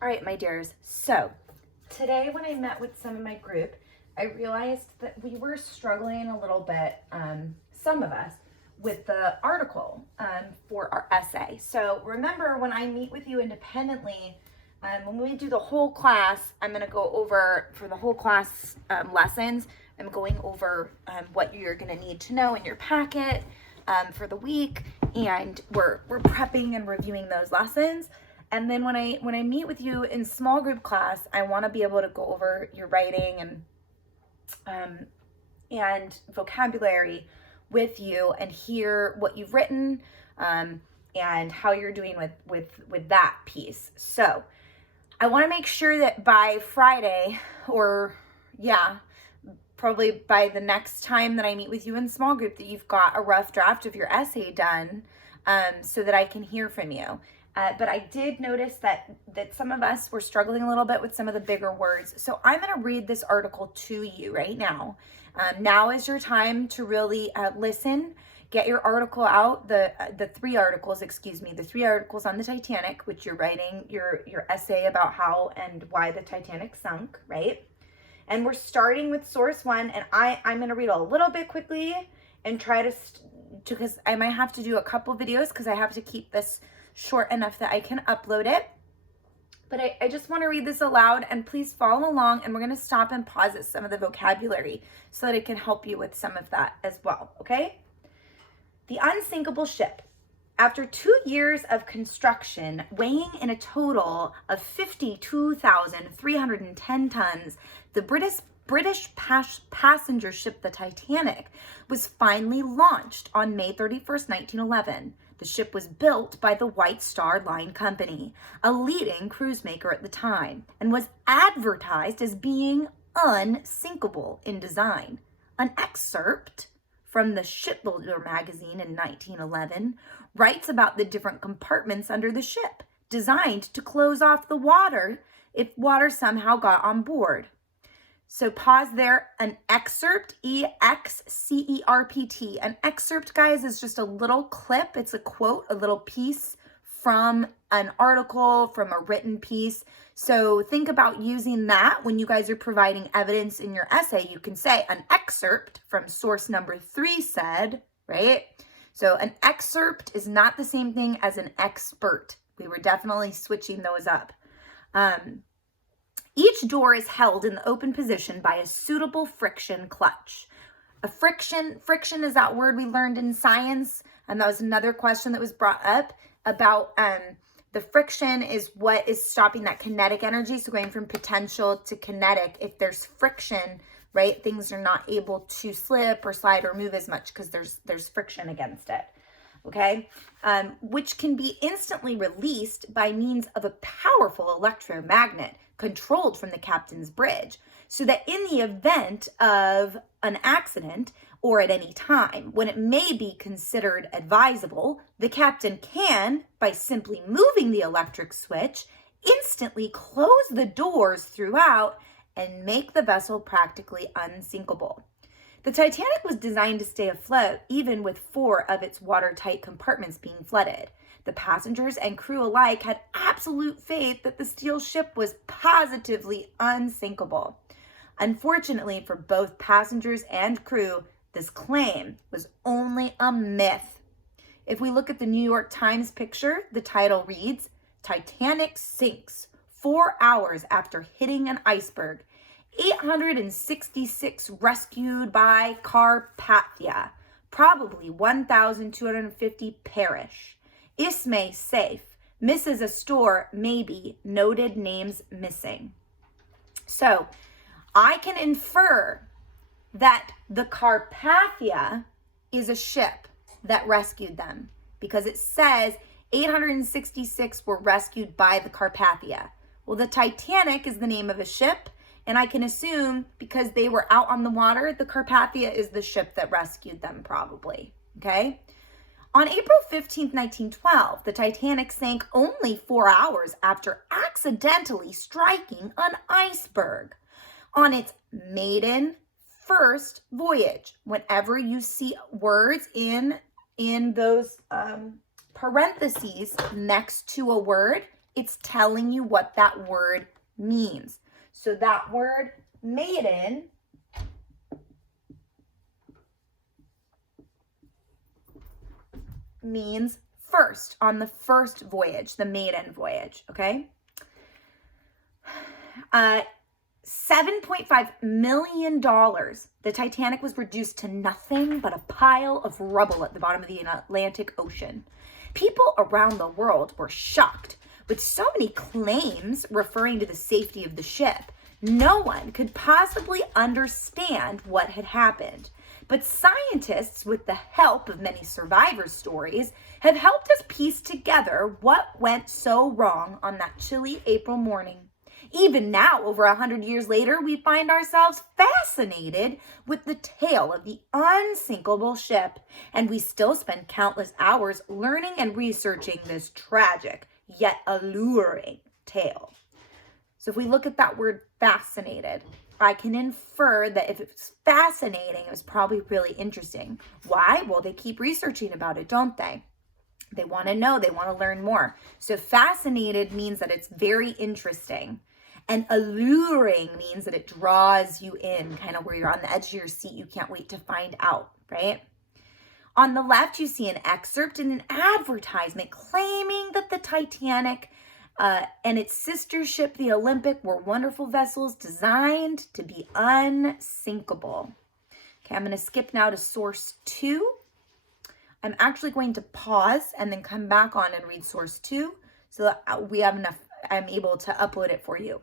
All right, my dears. So today when I met with some of my group, I realized that we were struggling a little bit, some of us, with the article for our essay. So remember, when I meet with you independently, when we do the whole class, I'm going to go over, for the whole class lessons, I'm going over what you're going to need to know in your packet for the week, and we're prepping and reviewing those lessons. And then when I meet with you in small group class, I want to be able to go over your writing and vocabulary with you and hear what you've written and how you're doing with that piece. So I want to make sure that by Friday, or probably by the next time that I meet with you in small group, that you've got a rough draft of your essay done, so that I can hear from you. But I did notice that some of us were struggling a little bit with some of the bigger words. So I'm going to read this article to you right now. Now is your time to really listen. Get your article out, the three articles on the Titanic, which you're writing your essay about how and why the Titanic sunk, right? And we're starting with source one, and I'm going to read a little bit quickly and try to, because I might have to do a couple videos because I have to keep this short enough that I can upload it. But I just want to read this aloud, and please follow along, and we're going to stop and pause at some of the vocabulary so that it can help you with some of that as well, okay? The unsinkable ship. After 2 years of construction, weighing in a total of 52,310 tons, the British passenger ship, the Titanic, was finally launched on May 31st, 1911. The ship was built by the White Star Line Company, a leading cruise maker at the time, and was advertised as being unsinkable in design. An excerpt from the Shipbuilder magazine in 1911 writes about the different compartments under the ship, designed to close off the water if water somehow got on board. So pause there. An excerpt, E-X-C-E-R-P-T. An excerpt, guys, is just a little clip. It's a quote, a little piece from an article, from a written piece. So think about using that when you guys are providing evidence in your essay. You can say an excerpt from source number 3 said, right? So an excerpt is not the same thing as an expert. We were definitely switching those up. Each door is held in the open position by a suitable friction clutch. A friction is that word we learned in science, and that was another question that was brought up about the friction is what is stopping that kinetic energy. So going from potential to kinetic, if there's friction, right, things are not able to slip or slide or move as much because there's friction against it. Okay, which can be instantly released by means of a powerful electromagnet controlled from the captain's bridge, so that in the event of an accident or at any time when it may be considered advisable, the captain can, by simply moving the electric switch, instantly close the doors throughout and make the vessel practically unsinkable. The Titanic was designed to stay afloat even with 4 of its watertight compartments being flooded. The passengers and crew alike had absolute faith that the steel ship was positively unsinkable. Unfortunately for both passengers and crew, this claim was only a myth. If we look at the New York Times picture, the title reads, "Titanic sinks 4 hours after hitting an iceberg. 866 rescued by Carpathia. Probably 1,250 perish. Ismay safe. Misses a store, maybe. Noted names missing." So I can infer that the Carpathia is a ship that rescued them, because it says 866 were rescued by the Carpathia. Well, the Titanic is the name of a ship, and I can assume because they were out on the water, the Carpathia is the ship that rescued them probably, okay? On April 15th, 1912, the Titanic sank only 4 hours after accidentally striking an iceberg. On its maiden first voyage, whenever you see words in those parentheses next to a word, it's telling you what that word means. So that word maiden means first, on the first voyage, the maiden voyage, okay? $7.5 million. The Titanic was reduced to nothing but a pile of rubble at the bottom of the Atlantic Ocean. People around the world were shocked. With so many claims referring to the safety of the ship, no one could possibly understand what had happened. But scientists, with the help of many survivor stories, have helped us piece together what went so wrong on that chilly April morning. Even now, over 100 years later, we find ourselves fascinated with the tale of the unsinkable ship, and we still spend countless hours learning and researching this tragic yet alluring tale. So if we look at that word fascinated, I can infer that if it's fascinating, it was probably really interesting. Why? Well, they keep researching about it, don't they? They want to know, they want to learn more. So fascinated means that it's very interesting. And alluring means that it draws you in, kind of where you're on the edge of your seat. You can't wait to find out, right? On the left, you see an excerpt in an advertisement claiming that the Titanic and its sister ship, the Olympic, were wonderful vessels designed to be unsinkable. Okay, I'm going to skip now to source 2. I'm actually going to pause and then come back on and read source 2 so that we have enough, I'm able to upload it for you.